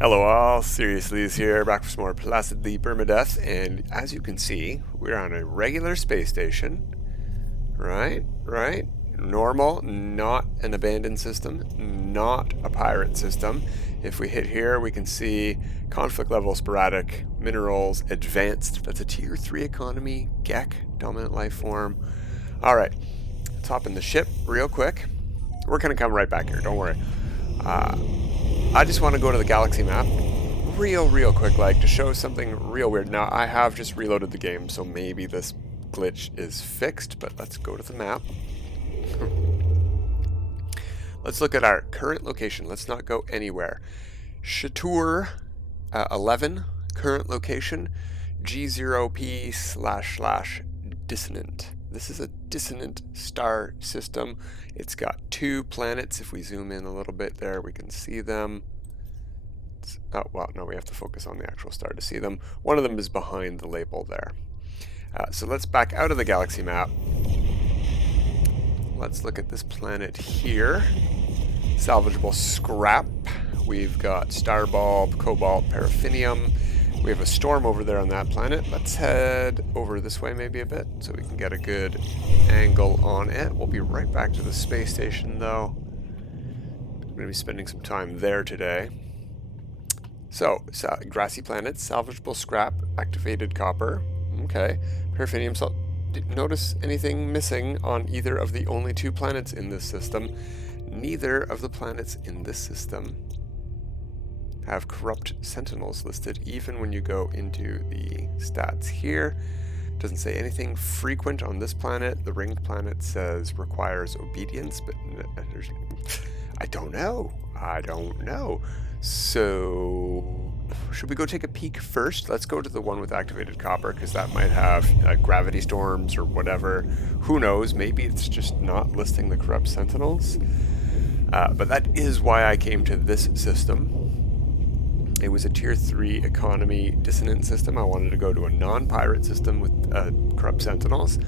Hello all, Seriously is here, back for some more Placidlee Permadeath, and as you can see, we're on a regular space station. Right? Normal, not an abandoned system, not a pirate system. If we hit here, we can see conflict level sporadic, minerals, advanced, that's a tier 3 economy, Gek, dominant life form. Alright, let's hop in the ship real quick. We're gonna come right back here, don't worry. I just want to go to the galaxy map real quick, like, to show something real weird. Now, I have just reloaded the game, so maybe this glitch is fixed, but let's go to the map. Let's look at our current location. Let's not go anywhere. Chateau 11, current location, G0P//Dissonant. This is a dissonant star system. It's got 2 planets. If we zoom in a little bit there, we can see them. Oh, well, no, we have to focus on the actual star to see them. One of them is behind the label there. So let's back out of the galaxy map. Let's look at this planet here. Salvageable scrap. We've got star bulb, cobalt, paraffinium. We have a storm over there on that planet. Let's head over this way maybe a bit so we can get a good angle on it. We'll be right back to the space station though. I'm going to be spending some time there today. So, grassy planets, salvageable scrap, activated copper. Okay. Paraffinium salt. Notice anything missing on either of the only 2 planets in this system? Neither of the planets in this system have corrupt sentinels listed, even when you go into the stats here. Doesn't say anything frequent on this planet. The ringed planet says requires obedience, but I don't know. So, should we go take a peek first? Let's go to the one with activated copper, because that might have gravity storms or whatever. Who knows? Maybe it's just not listing the corrupt sentinels. But that is why I came to this system. It was a tier 3 economy dissonant system. I wanted to go to a non-pirate system with corrupt sentinels.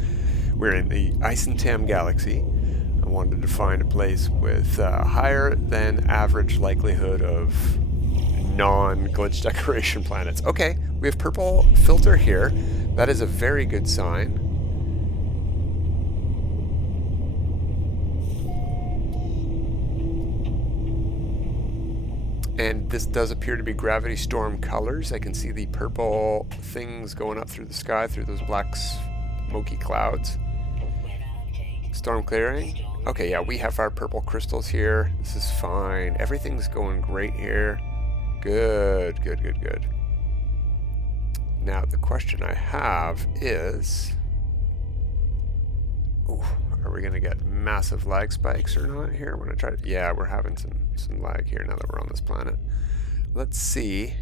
We're in the Isentam galaxy. I wanted to find a place with higher than average likelihood of non-glitch decoration planets. Okay, we have purple filter here. That is a very good sign. And this does appear to be gravity storm colors. I can see the purple things going up through the sky, through those black smoky clouds. Storm clearing. Okay, yeah, we have our purple crystals here. This is fine. Everything's going great here. Good. Now, the question I have is... Ooh, are we going to get massive lag spikes or not here when I try to... Yeah, we're having some lag here now that we're on this planet. Let's see.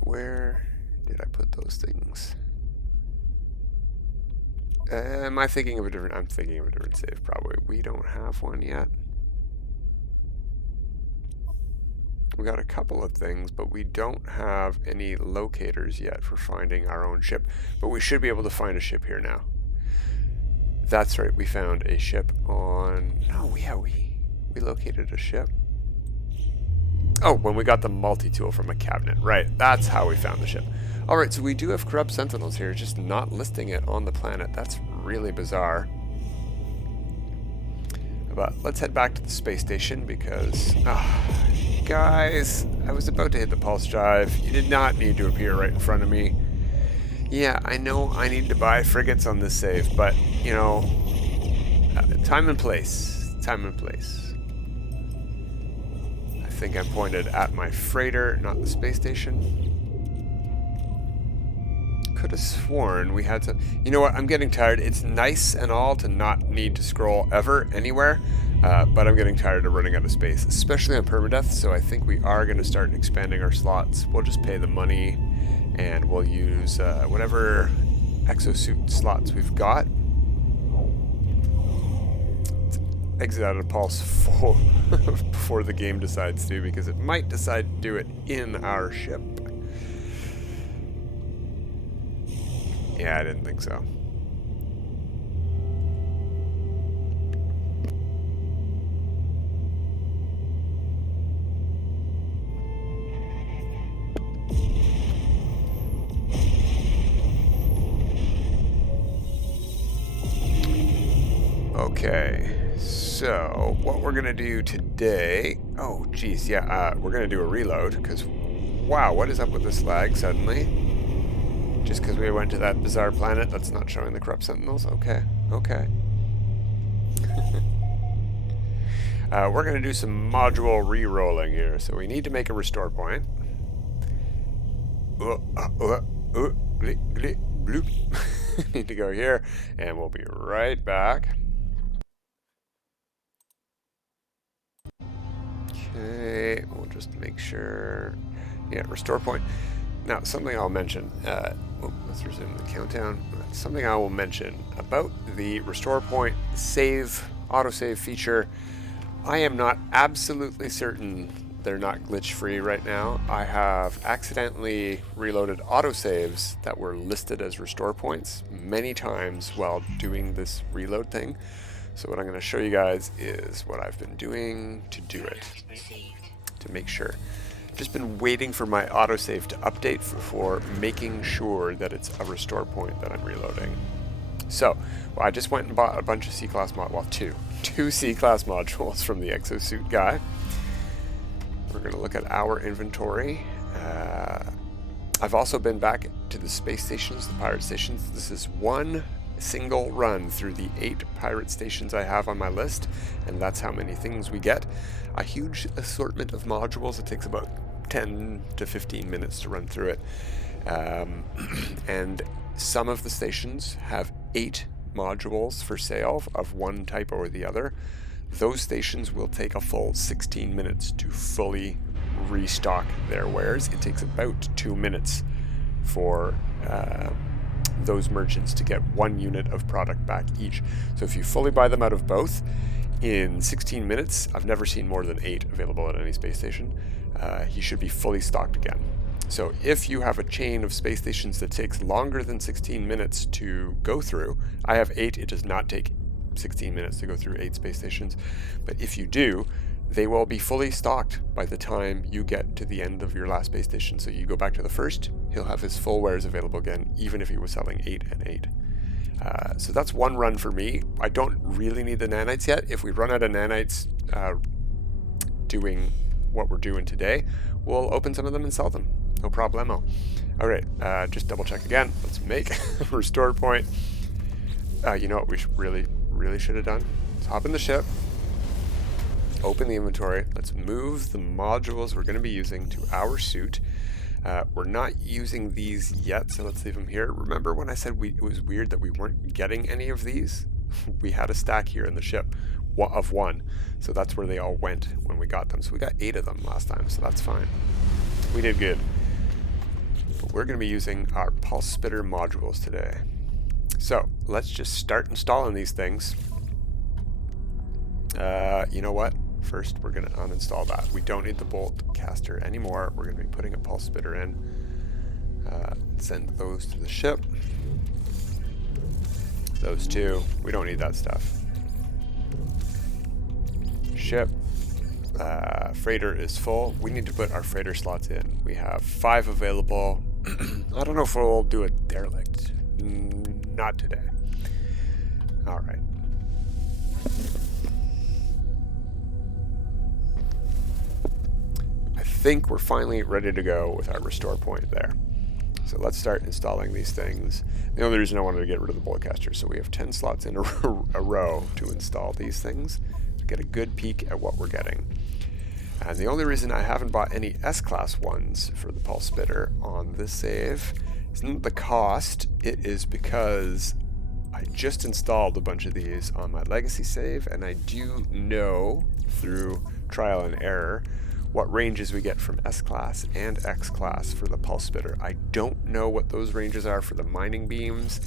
Where did I put those things? Am I thinking of a different... I'm thinking of a different save, probably. We don't have one yet. We got a couple of things, but we don't have any locators yet for finding our own ship. But we should be able to find a ship here now. That's right, we found a ship on... No, yeah, we located a ship. Oh, when we got the multi-tool from a cabinet. Right, that's how we found the ship. Alright, so we do have corrupt sentinels here, just not listing it on the planet. That's really bizarre. But let's head back to the space station because... guys, I was about to hit the pulse drive. You did not need to appear right in front of me. Yeah, I know I need to buy frigates on this save, but, you know, time and place. Time and place. I think I'm pointed at my freighter, not the space station. Could have sworn we had to... You know what, I'm getting tired. It's nice and all to not need to scroll ever, anywhere, but I'm getting tired of running out of space, especially on permadeath, so I think we are going to start expanding our slots. We'll just pay the money, and we'll use whatever exosuit slots we've got. Let's exit out of Pulse 4 before the game decides to, because it might decide to do it in our ship. Yeah, I didn't think so. Okay, so what we're gonna do today... Oh, geez, yeah, we're gonna do a reload, because, wow, what is up with this lag suddenly? Just because we went to that bizarre planet that's not showing the corrupt sentinels? Okay, okay. We're gonna do some module re-rolling here, so we need to make a restore point. Need to go here, and we'll be right back. Okay, we'll just make sure. Yeah, restore point. Now, something I'll mention. Let's resume the countdown. Something I will mention about the restore point save, autosave feature. I am not absolutely certain they're not glitch free right now. I have accidentally reloaded autosaves that were listed as restore points many times while doing this reload thing. So what I'm going to show you guys is what I've been doing to do it, to make sure. Just been waiting for my autosave to update for making sure that it's a restore point that I'm reloading. So, well, I just went and bought a bunch of C-class two C-class modules from the exosuit guy. We're going to look at our inventory. I've also been back to the space stations, the pirate stations. This is one single run through the 8 pirate stations I have on my list, and that's how many things we get. A huge assortment of modules. It takes about 10 to 15 minutes to run through it. And some of the stations have 8 modules for sale of one type or the other. Those stations will take a full 16 minutes to fully restock their wares. It takes about 2 minutes for those merchants to get 1 unit of product back each. So if you fully buy them out of both, in 16 minutes, I've never seen more than 8 available at any space station, he should be fully stocked again. So if you have a chain of space stations that takes longer than 16 minutes to go through, I have 8, it does not take 16 minutes to go through 8 space stations, but if you do, they will be fully stocked by the time you get to the end of your last space station. So you go back to the first, he'll have his full wares available again, even if he was selling 8 and 8. So that's one run for me. I don't really need the nanites yet. If we run out of nanites doing what we're doing today, we'll open some of them and sell them. No problemo. All right, just double check again. Let's make a restore point. You know what we really should have done? Let's hop in the ship, open the inventory. Let's move the modules we're going to be using to our suit. We're not using these yet, so let's leave them here. Remember when I said it was weird that we weren't getting any of these? We had a stack here in the ship of 1, so that's where they all went when we got them. So we got 8 of them last time, so that's fine. We did good. But we're going to be using our pulse spitter modules today. So let's just start installing these things. You know what? First, we're going to uninstall that. We don't need the boltcaster anymore. We're going to be putting a pulse spitter in. Send those to the ship. Those 2. We don't need that stuff. Ship. Freighter is full. We need to put our freighter slots in. We have 5 available. I don't know if we'll do a derelict. Not today. All right. I think we're finally ready to go with our restore point there. So let's start installing these things. The only reason I wanted to get rid of the boltcaster, so we have 10 slots in a row to install these things to get a good peek at what we're getting. And the only reason I haven't bought any S-Class ones for the pulse spitter on this save isn't the cost, it is because I just installed a bunch of these on my legacy save, and I do know through trial and error what ranges we get from S-Class and X-Class for the pulse spitter. I don't know what those ranges are for the mining beams,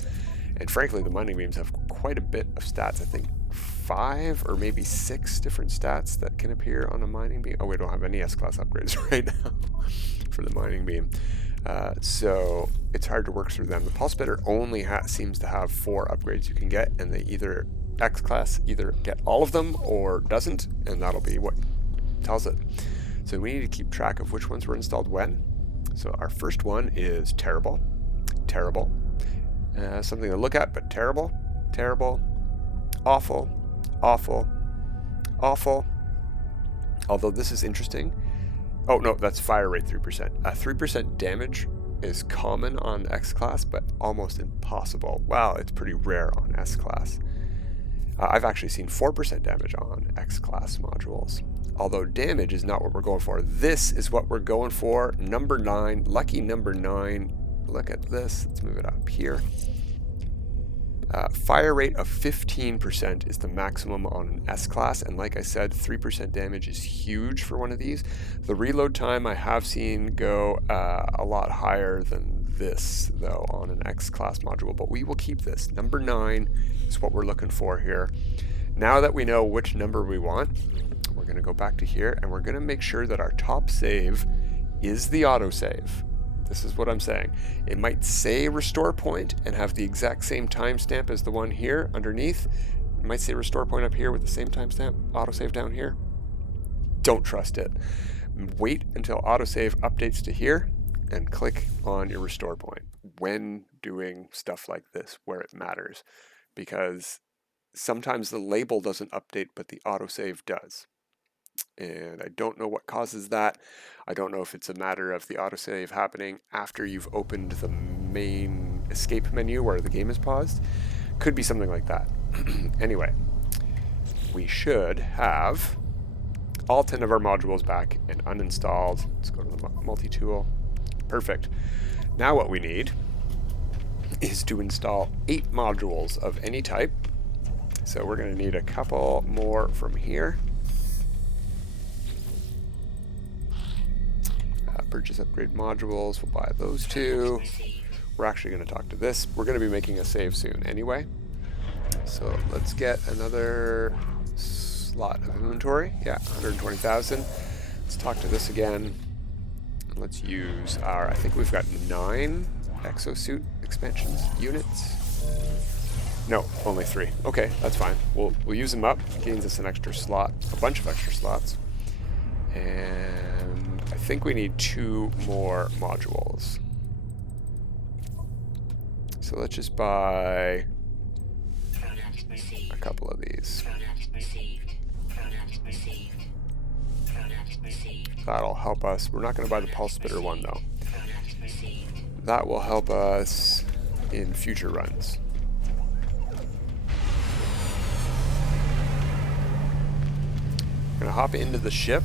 and frankly the mining beams have quite a bit of stats. I think 5 or maybe 6 different stats that can appear on a mining beam. Oh, we don't have any S-Class upgrades right now for the mining beam. So it's hard to work through them. The pulse spitter only seems to have 4 upgrades you can get, and they either X-Class either get all of them or doesn't, and that'll be what tells it. So we need to keep track of which ones were installed when. So our first one is terrible, terrible, something to look at, but terrible, terrible, awful, Awful. Awful. Although this is interesting. Oh, no, that's fire rate 3%. 3% damage is common on X class, but almost impossible. Wow, it's pretty rare on S class. I've actually seen 4% damage on X class modules. Although damage is not what we're going for. This is what we're going for. Number 9, lucky number 9. Look at this. Let's move it up here. Fire rate of 15% is the maximum on an S class, and like I said, 3% damage is huge for one of these. The reload time I have seen go a lot higher than this, though, on an X class module, but we will keep this. Number 9 is what we're looking for here. Now that we know which number we want, we're going to go back to here, and we're going to make sure that our top save is the autosave. This is what I'm saying. It might say restore point and have the exact same timestamp as the one here underneath. It might say restore point up here with the same timestamp, autosave down here. Don't trust it. Wait until autosave updates to here and click on your restore point when doing stuff like this where it matters, because sometimes the label doesn't update but the autosave does. And I don't know what causes that. I don't know if it's a matter of the autosave happening after you've opened the main escape menu where the game is paused. Could be something like that. Anyway, we should have all 10 of our modules back and uninstalled. Let's go to the multi-tool. Perfect. Now what we need is to install 8 modules of any type. So we're going to need a couple more from here. Purchase upgrade modules, we'll buy those 2. We're actually going to talk to this. We're going to be making a save soon anyway. So let's get another slot of inventory. Yeah, 120,000. Let's talk to this again. Let's use our, I think we've got 9 exosuit expansions units. No, only 3. Okay, that's fine. We'll use them up. Gains us an extra slot, a bunch of extra slots. And I think we need 2 more modules. So let's just buy a couple of these. That'll help us. We're not going to buy the pulse spitter one though. That will help us in future runs. We're going to hop into the ship.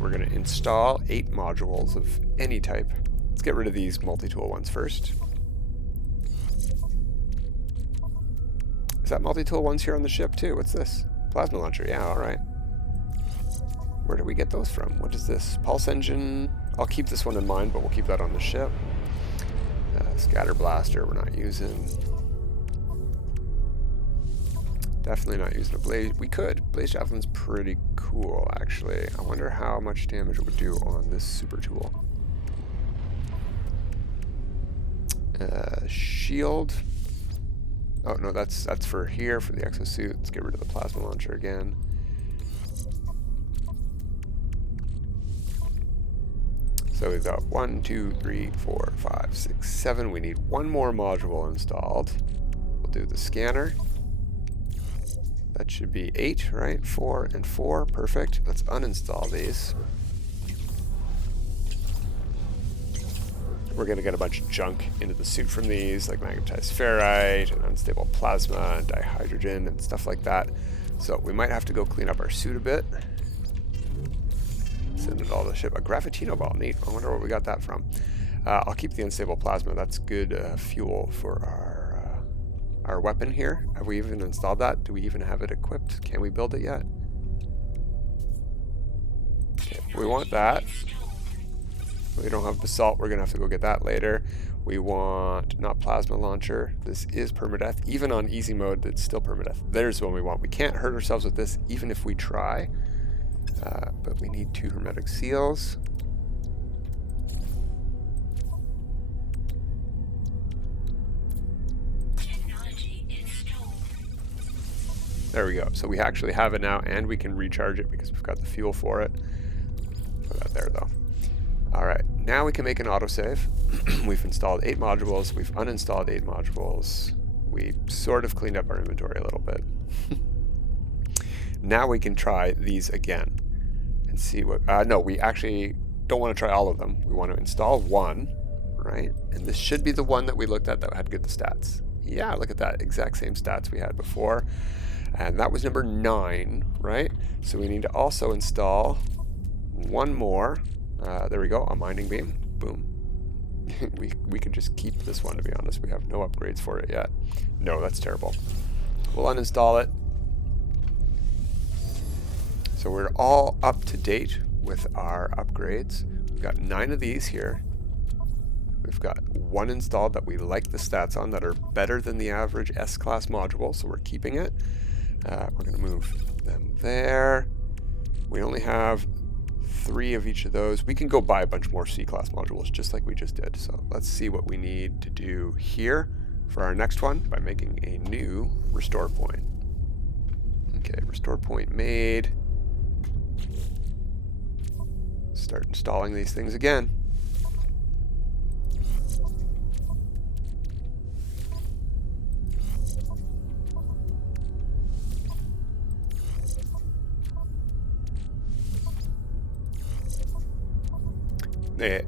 We're going to install 8 modules of any type. Let's get rid of these multi-tool ones first. Is that multi-tool ones here on the ship too? What's this? Plasma launcher. Yeah, alright. Where do we get those from? What is this? Pulse engine. I'll keep this one in mind, but we'll keep that on the ship. Scatter blaster we're not using. Definitely not using a blaze. We could. Blaze javelin's pretty cool, actually. I wonder how much damage it would do on this super tool. Shield. Oh no, that's for here for the exosuit. Let's get rid of the plasma launcher again. So we've got 1, 2, 3, 4, 5, 6, 7. We need 1 more module installed. We'll do the scanner. That should be 8, right? 4 and 4. Perfect. Let's uninstall these. We're going to get a bunch of junk into the suit from these, like magnetized ferrite and unstable plasma and dihydrogen and stuff like that. So we might have to go clean up our suit a bit. Send it all to the ship. A Graffitino ball. Neat. I wonder where we got that from. I'll keep the unstable plasma. That's good fuel for our weapon here. Have we even installed that? Do we even have it equipped? Can we build it yet? Okay, we want that. We don't have basalt. We're going to have to go get that later. We want not plasma launcher. This is permadeath. Even on easy mode, it's still permadeath. There's the one we want. We can't hurt ourselves with this even if we try. But we need 2 hermetic seals. There we go. So we actually have it now, and we can recharge it because we've got the fuel for it. Put that there, though. All right, now we can make an autosave. We've installed 8 modules. We've uninstalled 8 modules. We sort of cleaned up our inventory a little bit. Now we can try these again and see what, no, we actually don't want to try all of them. We want to install one, right? And this should be the one that we looked at that had good stats. Yeah, look at that, exact same stats we had before. And that was number 9, right? So we need to also install one more. There we go, a mining beam. Boom. we could just keep this one, to be honest. We have no upgrades for it yet. No, that's terrible. We'll uninstall it. So we're all up to date with our upgrades. We've got 9 of these here. We've got 1 installed that we like the stats on that are better than the average S-class module, so we're keeping it. We're going to move them there. We only have 3 of each of those. We can go buy a bunch more C-class modules just like we just did. So let's see what we need to do here for our next one by making a new restore point. Okay, restore point made. Start installing these things again.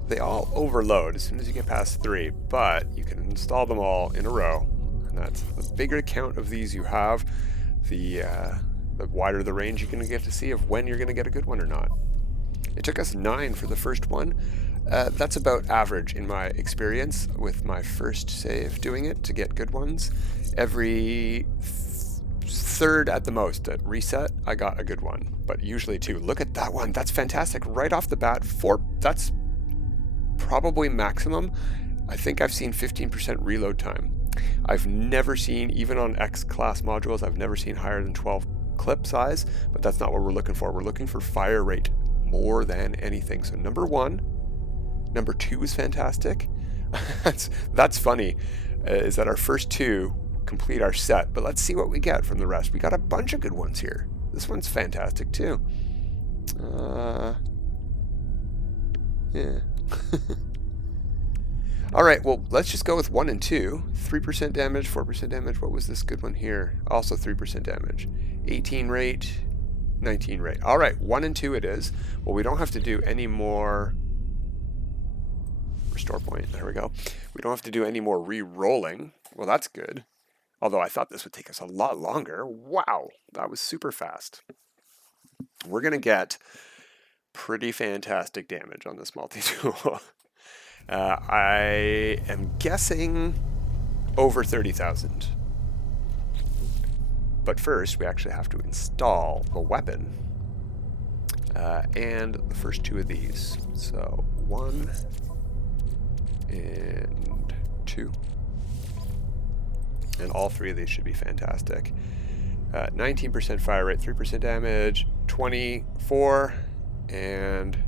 They all overload as soon as you get past 3, but you can install them all in a row, and that's the bigger count of these you have, the wider the range you're going to get to see of when you're going to get a good one or not. It took us 9 for the first one. That's about average in my experience with my first save doing it to get good ones. Every third at the most at reset, I got a good one, but usually 2. Look at that one. That's fantastic. Right off the bat, 4. That's probably maximum. I think I've seen 15% reload time. I've never seen, even on X-class modules, I've never seen higher than 12 clip size, but that's not what we're looking for. We're looking for fire rate more than anything. So number 1. Number 2 is fantastic. that's funny, is that our first 2 complete our set, but let's see what we get from the rest. We got a bunch of good ones here. This one's fantastic too. Yeah. All right, well, let's just go with 1 and 2. 3% damage, 4% damage. What was this good one here? Also 3% damage. 18 rate, 19 rate. All right, 1 and 2 it is. Well, we don't have to do any more restore point. There we go. We don't have to do any more re-rolling. Well, that's good. Although I thought this would take us a lot longer. Wow, that was super fast. We're going to get pretty fantastic damage on this multi-tool. I am guessing over 30,000. But first, we actually have to install a weapon. And the first 2 of these. So 1 and 2. And all 3 of these should be fantastic. 19% fire rate, 3% damage, 24, and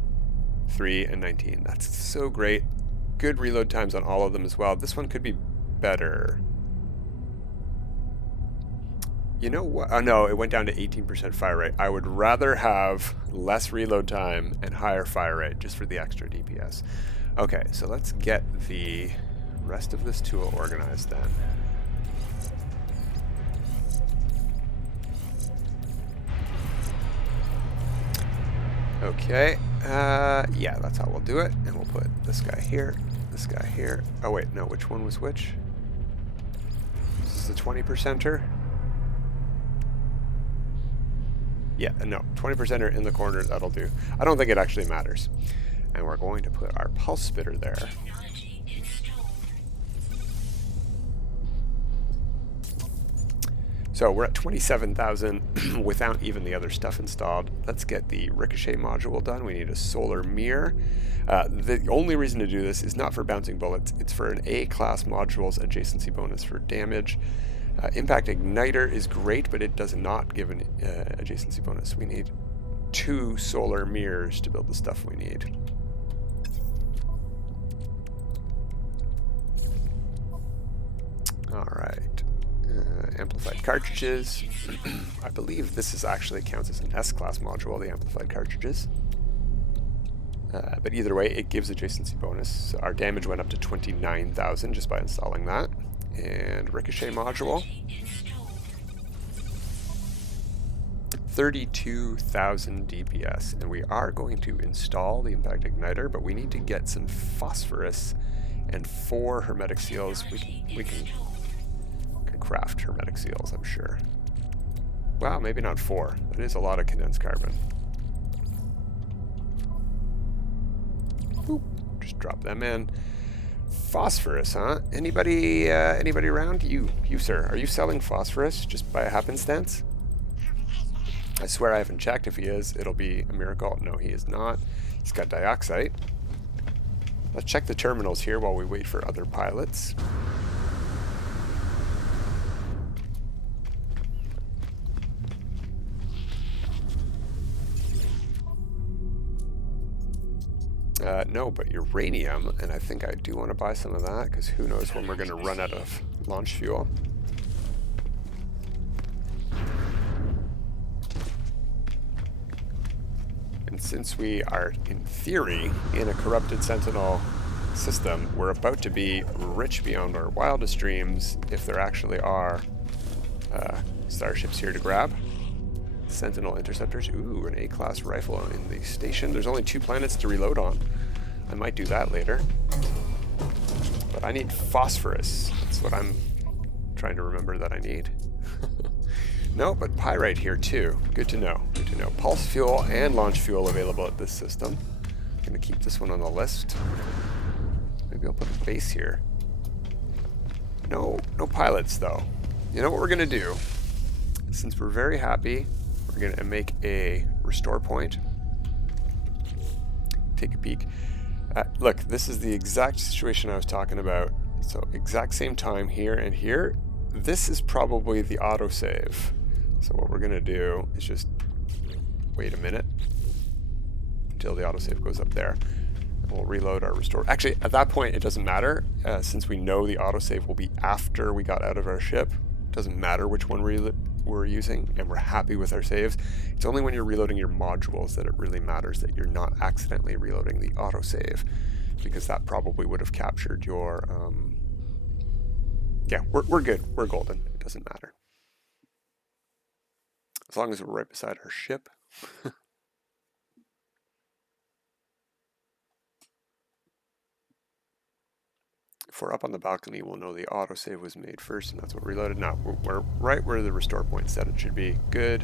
3 and 19. That's so great. Good reload times on all of them as well. This one could be better. You know what? Oh no, it went down to 18% fire rate. I would rather have less reload time and higher fire rate just for the extra DPS. Okay, so let's get the rest of this tool organized then. Okay, yeah, that's how we'll do it. And we'll put this guy here, this guy here. Oh wait, no, which one was which? This is the 20%er. Yeah, no, 20%er in the corner, that'll do. I don't think it actually matters. And we're going to put our pulse spitter there. So we're at 27,000 without even the other stuff installed. Let's get the ricochet module done. We need a solar mirror. The only reason to do this is not for bouncing bullets. It's for an A-class module's adjacency bonus for damage. Impact igniter is great, but it does not give an adjacency bonus. We need 2 solar mirrors to build the stuff we need. All right. Amplified cartridges. I believe this is actually counts as an S-class module, the amplified cartridges. But either way, it gives adjacency bonus. So our damage went up to 29,000 just by installing that. And ricochet module. 32,000 DPS, and we are going to install the impact igniter, but we need to get some phosphorus and 4 hermetic seals. We can craft hermetic seals, I'm sure. Wow, maybe not 4. That is a lot of condensed carbon. Boop. Just drop them in. Phosphorus, huh? Anybody around? You, sir. Are you selling phosphorus just by happenstance? I swear I haven't checked. If he is, it'll be a miracle. No, he is not. He's got dioxide. Let's check the terminals here while we wait for other pilots. No, but uranium, and I think I do want to buy some of that, because who knows when we're going to run out of launch fuel. And since we are, in theory, in a corrupted Sentinel system, we're about to be rich beyond our wildest dreams if there actually are starships here to grab. Sentinel interceptors. Ooh, an A-class rifle in the station. There's only 2 planets to reload on. I might do that later. But I need phosphorus. That's what I'm trying to remember that I need. No, but pyrite here too. Good to know. Good to know. Pulse fuel and launch fuel available at this system. I'm going to keep this one on the list. Maybe I'll put a base here. No pilots though. You know what we're going to do? Since we're very happy, we're going to make a restore point. Take a peek. Look, this is the exact situation I was talking about. So exact same time here and here. This is probably the autosave. So what we're going to do is just wait a minute until the autosave goes up there. And we'll reload our restore. Actually, at that point, it doesn't matter. Since we know the autosave will be after we got out of our ship. It doesn't matter which one we're using, and we're happy with our saves. It's only when you're reloading your modules that it really matters that you're not accidentally reloading the autosave, because that probably would have captured your yeah, we're good. We're golden. It doesn't matter. As long as we're right beside our ship. If we're up on the balcony, we'll know the autosave was made first, and that's what reloaded. Now, we're right where the restore point said it should be. Good.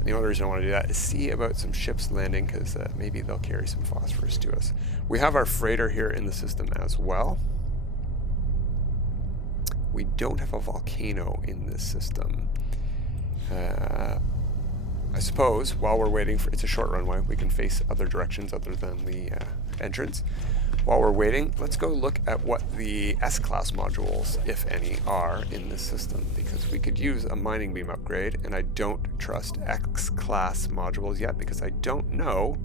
And the only reason I want to do that is see about some ships landing, because maybe they'll carry some phosphorus to us. We have our freighter here in the system as well. We don't have a volcano in this system. I suppose while we're waiting for, it's a short runway, we can face other directions other than the entrance. While we're waiting, let's go look at what the S-class modules, if any, are in this system, because we could use a mining beam upgrade, and I don't trust X-class modules yet because I don't know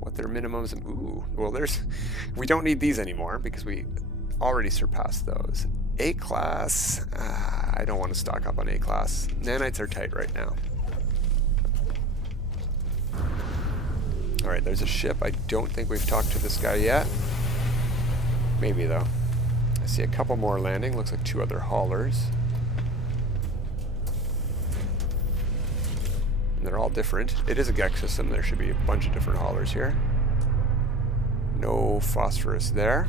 what their minimums. Ooh, well, we don't need these anymore because we already surpassed those. A-class, I don't want to stock up on A-class. Nanites are tight right now. Alright, there's a ship. I don't think we've talked to this guy yet. Maybe, though. I see a couple more landing. Looks like 2 other haulers. And they're all different. It is a GEX system. There should be a bunch of different haulers here. No phosphorus there.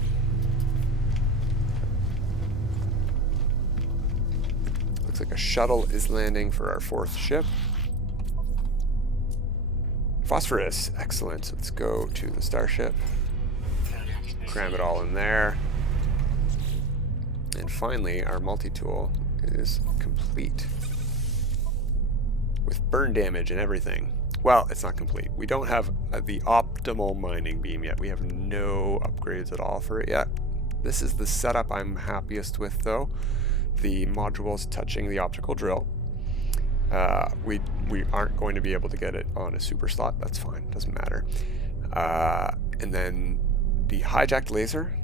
Looks like a shuttle is landing for our 4th ship. Phosphorus, excellent. Let's go to the starship. Cram it all in there. And finally, our multi-tool is complete. With burn damage and everything. Well, it's not complete. We don't have the optimal mining beam yet. We have no upgrades at all for it yet. This is the setup I'm happiest with, though. The modules touching the optical drill. We aren't going to be able to get it on a super slot. That's fine. Doesn't matter. And then the hijacked laser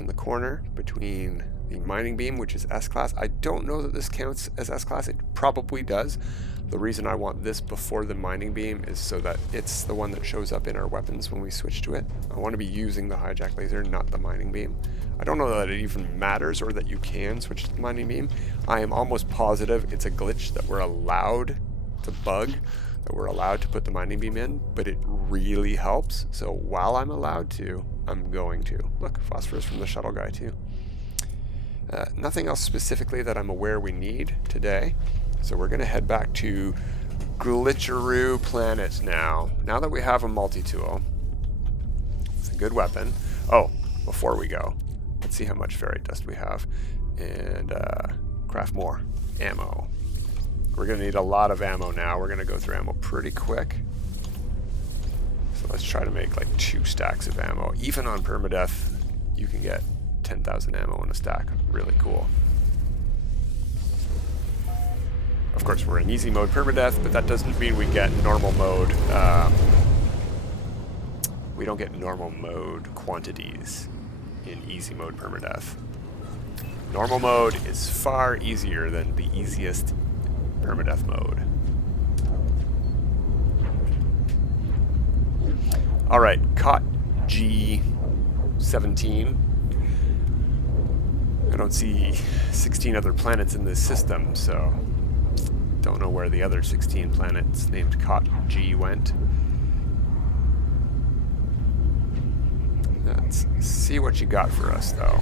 in the corner between the mining beam, which is S-class. I don't know that this counts as S-class. It probably does. The reason I want this before the mining beam is so that it's the one that shows up in our weapons when we switch to it. I want to be using the hijack laser, not the mining beam. I don't know that it even matters or that you can switch to the mining beam. I am almost positive it's a glitch that we're allowed to bug, that we're allowed to put the mining beam in, but it really helps. So while I'm allowed to, I'm going to. Look, phosphorus from the shuttle guy too. Nothing else specifically that I'm aware we need today. So we're going to head back to Glitcheroo Planet now. Now that we have a multi-tool, it's a good weapon. Oh, before we go, let's see how much ferrite dust we have. And craft more ammo. We're going to need a lot of ammo now. We're going to go through ammo pretty quick. So let's try to make like 2 stacks of ammo. Even on permadeath, you can get 10,000 ammo in a stack. Really cool. Of course, we're in easy mode permadeath, but that doesn't mean we get normal mode. We don't get normal mode quantities in easy mode permadeath. Normal mode is far easier than the easiest permadeath mode. All right, COT G17. I don't see 16 other planets in this system, so don't know where the other 16 planets named COT G went. Let's see what you got for us, though.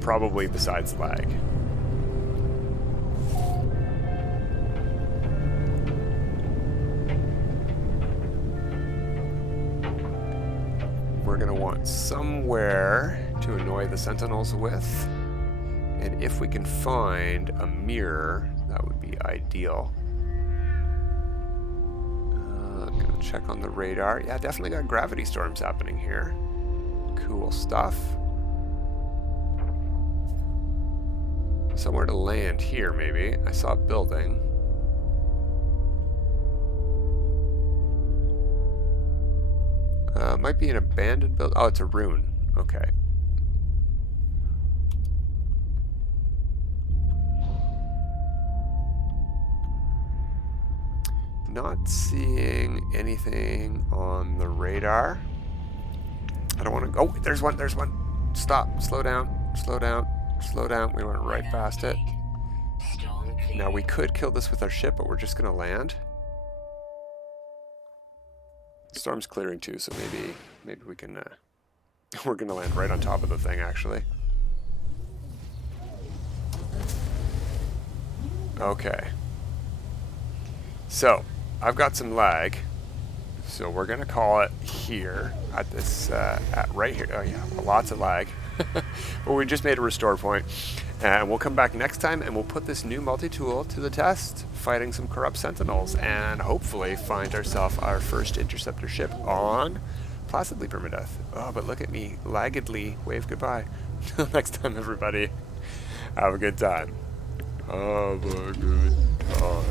Probably besides lag. We're going to want somewhere to annoy the sentinels with. And if we can find a mirror, that would be ideal. I'm going to check on the radar. Yeah, definitely got gravity storms happening here. Cool stuff. Somewhere to land here, maybe. I saw a building. Might be an abandoned building. Oh, it's a ruin. Okay. Not seeing anything on the radar. I don't want to. Oh, there's one. There's one. Stop. Slow down. Slow down. Slow down. We went right past it. Now we could kill this with our ship, but we're just going to land. Storm's clearing too, so maybe we can. We're going to land right on top of the thing, actually. Okay. So I've got some lag, so we're going to call it here at this at right here. Oh yeah, lots of lag. But we just made a restore point, and we'll come back next time and we'll put this new multi-tool to the test, fighting some corrupt sentinels, and hopefully find ourselves our first interceptor ship on Placidlee Permadeath. Oh, but look at me, laggedly wave goodbye. Till next time, everybody. Have a good time. Have a good time.